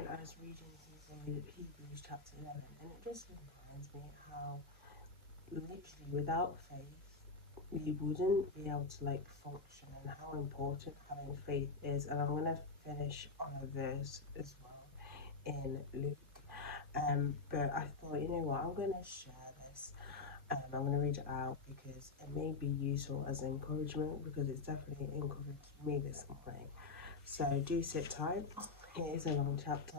point, I was reading through Hebrews chapter 11, and it just reminds me how literally without faith we wouldn't be able to like function, and how important having faith is. And I'm gonna finish on a verse as well in Luke. But I thought, you know what, I'm gonna share this. I'm gonna read it out because it may be useful as encouragement, because it's definitely encouraged me this morning. So do sit tight. It is a long chapter.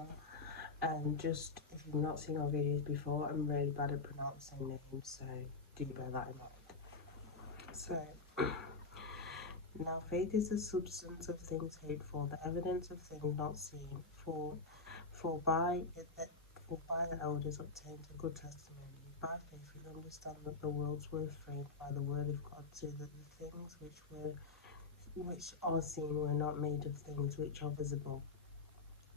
And just if you've not seen our videos before, I'm really bad at pronouncing names, so do bear that in mind. So, now faith is the substance of things hoped for, the evidence of things not seen. For by it that for by the elders obtained a good testimony. By faith we understand that the worlds were framed by the word of God, so that the things which are seen were not made of things which are visible.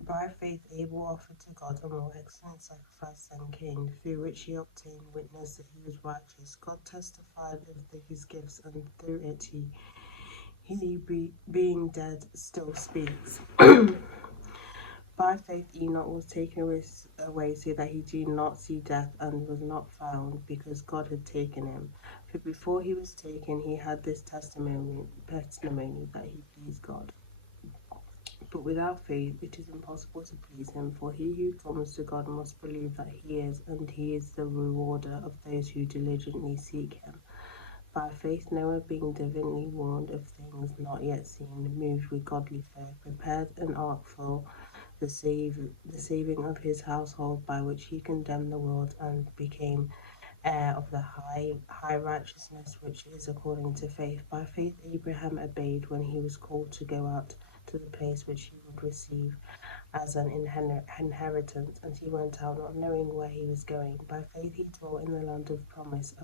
By faith Abel offered to God a more excellent sacrifice than Cain, through which he obtained witness that he was righteous. God testified of his gifts, and through it being dead still speaks. By faith Enoch was taken away so that he did not see death, and was not found, because God had taken him. For before he was taken he had this testimony that he pleased God. But without faith it is impossible to please him, for he who comes to God must believe that he is, and he is the rewarder of those who diligently seek him. By faith Noah, being divinely warned of things not yet seen, moved with godly fear, prepared an ark for the saving of his household, by which he condemned the world, and became heir of the high righteousness which is according to faith. By faith Abraham obeyed when he was called to go out to the place which he would receive as an inheritance, and he went out not knowing where he was going. By faith he dwelt in the land of promise,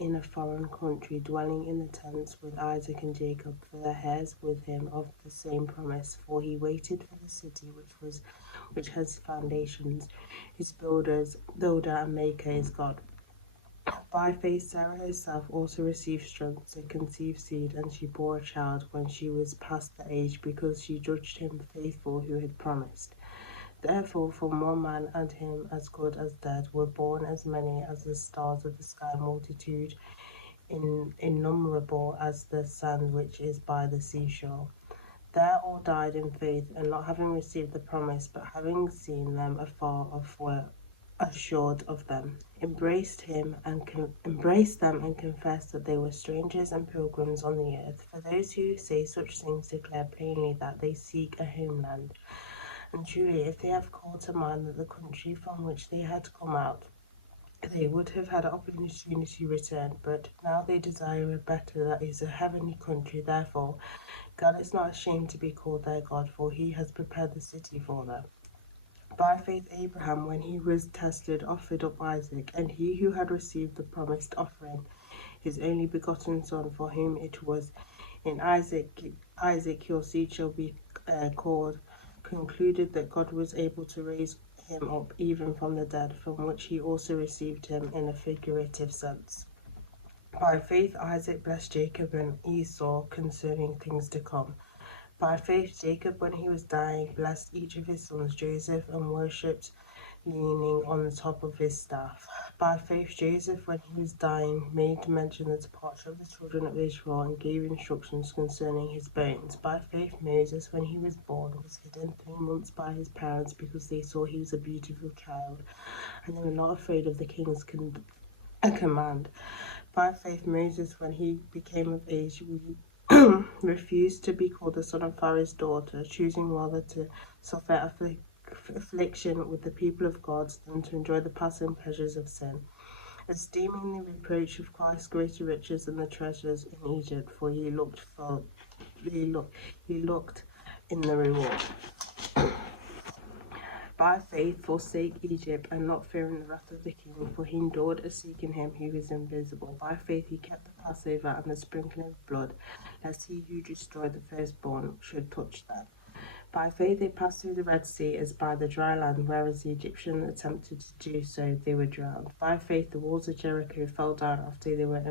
in a foreign country, dwelling in the tents with Isaac and Jacob, for the heirs with him of the same promise. For he waited for the city which has foundations, whose builder and maker is God. By faith Sarah herself also received strength to conceive seed, and she bore a child when she was past the age, because she judged him faithful who had promised. Therefore from one man, and him as good as dead, were born as many as the stars of the sky, multitude innumerable as the sand which is by the seashore. There all died in faith, and not having received the promise, but having seen them afar off, were assured of them, embraced them, and confessed that they were strangers and pilgrims on the earth. For those who say such things declare plainly that they seek a homeland. And truly, if they have called to mind that the country from which they had come out, they would have had an opportunity to return, but now they desire a better, that is, a heavenly country. Therefore, God is not ashamed to be called their God, for he has prepared the city for them. By faith Abraham, when he was tested, offered up Isaac, and he who had received the promised offering, his only begotten son, for whom it was, in Isaac your seed shall be called, concluded that God was able to raise him up even from the dead, from which he also received him in a figurative sense. By faith Isaac blessed Jacob and Esau concerning things to come. By faith Jacob, when he was dying, blessed each of his sons Joseph, and worshipped, leaning on the top of his staff. By faith Joseph, when he was dying, made mention of the departure of the children of Israel, and gave instructions concerning his bones. By faith Moses, when he was born, was hidden 3 months by his parents, because they saw he was a beautiful child, and they were not afraid of the king's command. By faith Moses, when he became of age, refused to be called the son of Pharaoh's daughter, choosing rather to suffer affliction with the people of God than to enjoy the passing pleasures of sin, esteeming the reproach of Christ greater riches than the treasures in Egypt, for he looked in the reward. By faith forsake Egypt, and not fearing the wrath of the king, for he endured as seeking him who is invisible. By faith he kept the Passover and the sprinkling of blood, lest he who destroyed the firstborn should touch them. By faith they passed through the Red Sea as by the dry land, whereas the Egyptians attempted to do so, they were drowned. By faith the walls of Jericho fell down after they were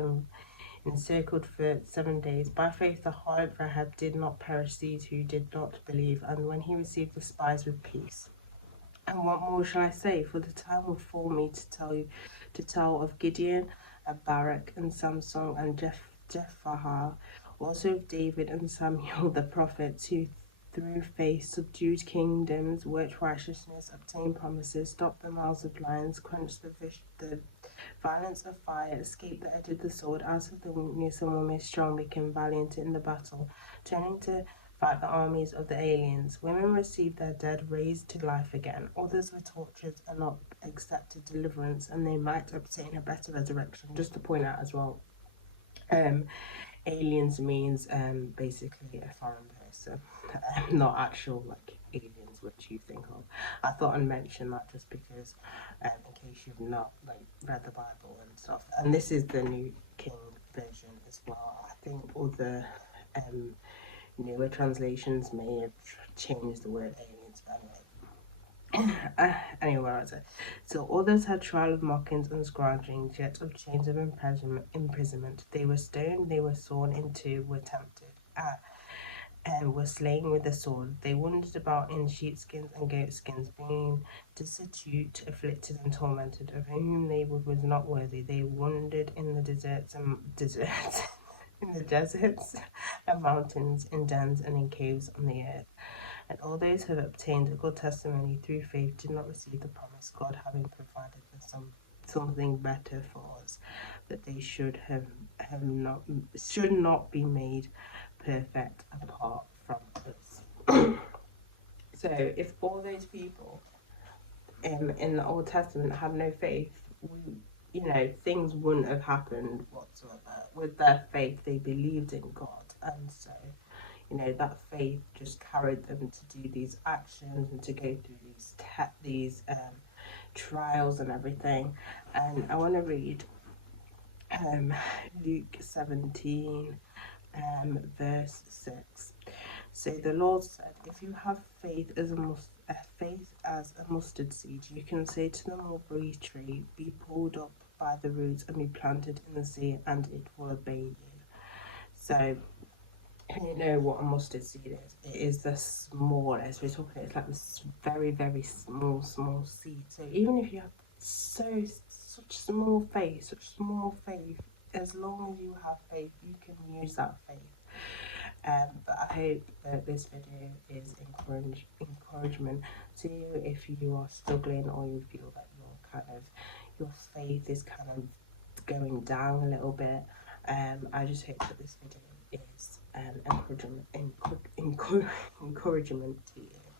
encircled for 7 days. By faith the harlot Rahab did not perish these who did not believe, and when he received the spies with peace. And what more shall I say? For the time will fall me to tell of Gideon, and Barak, and Samson, and Jephthah, also of David and Samuel the prophets, who through faith subdued kingdoms, worked righteousness, obtained promises, stopped the mouths of lions, quenched the violence of fire, escaped the edge of the sword, out of the weakness and were made strong, became valiant in the battle, turning to fight the armies of the aliens. Women received their dead raised to life again. Others were tortured and not accepted deliverance, and they might obtain a better resurrection. Just to point out as well, aliens means basically a foreign person, not actual like aliens which you think of. I thought I'd mention that just because, in case you've not like read the Bible and stuff. And this is the New King version as well. I think other newer translations may have changed the word aliens, but anyway, where was it? So others had trial of mockings and scourgings, yet of chains of imprisonment. They were stoned, they were sawn in two, were tempted, and were slain with the sword. They wandered about in sheepskins and goatskins, being destitute, afflicted, and tormented, of whom they was not worthy. They wandered in the deserts in the deserts and mountains, in dens and in caves on the earth. And all those who have obtained a good testimony through faith did not receive the promise, God having provided them something better for us, that they have not be made perfect apart from us. So if all those people in the Old Testament had no faith, things wouldn't have happened whatsoever. With their faith, they believed in God, and so that faith just carried them to do these actions and to go through these trials and everything. And I want to read Luke 17, verse 6. So the Lord said, if you have faith as a mustard seed, you can say to the mulberry tree, be pulled up by the roots and be planted in the sea, and it will obey you. So you know what a mustard seed is? It is the smallest. We're talking, it's like this very, very small seed. So even if you have such small faith, as long as you have faith, you can use that faith. But I hope that this video is encouragement to you if you are struggling or you feel that your faith is kind of going down a little bit. I just hope that this video is encouragement to you.